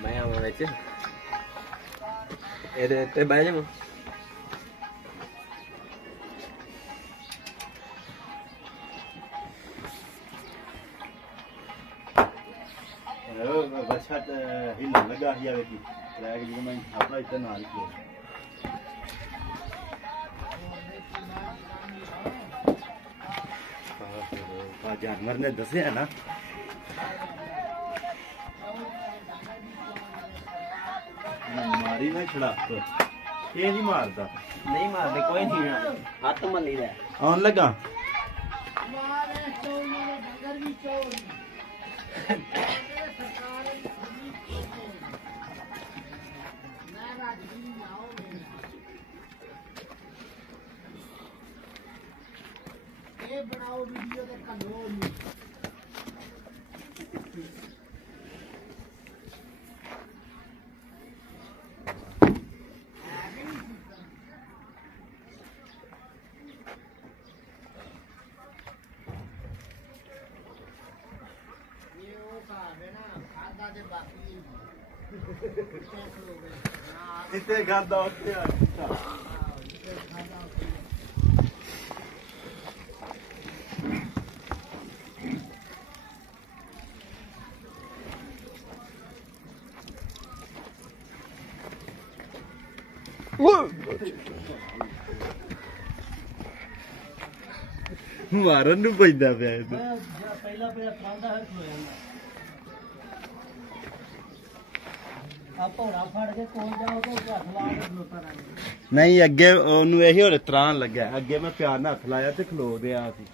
मैं आवां विच ਇਹਦੇ ਉੱਤੇ ਬਹਿ ਜਾਵਾਂ बरसात हिलने लगा ही आवे की ट्रैक जो मैं अपना इतना नाल किया जानवर ने दसे है ना मारी ना छड़ा ये नहीं मारता नहीं मारते कोई नहीं हाथ मली दा आन लगा बनाओ वीडियो ते कलो ये वो का है ना खादा दे बाकी इतने गांदा होते हैं ਮਾਰਨ ਨੂੰ ਪੈਂਦਾ ਪਿਆ ਇਹ ਪਹਿਲਾ ਖਾਂਦਾ ਹੈ ਖਲੋ ਜਾਂਦਾ ਆ ਭੌੜਾ ਫੜ ਕੇ ਕੋਲ ਜਾਓ ਤੇ ਹੱਥ ਲਾ ਕੇ ਖਲੋਤਾ ਰਹਿੰਦਾ ਨਹੀਂ ਅੱਗੇ ਉਹਨੂੰ ਇਹੀ ਹੋਰ ਤਰ੍ਹਾਂ ਲੱਗਾ ਅੱਗੇ ਮੈਂ ਪਿਆਰ ਨਾਲ ਹੱਥ ਲਾਇਆ ਤੇ ਖਲੋ ਰਿਹਾ ਸੀ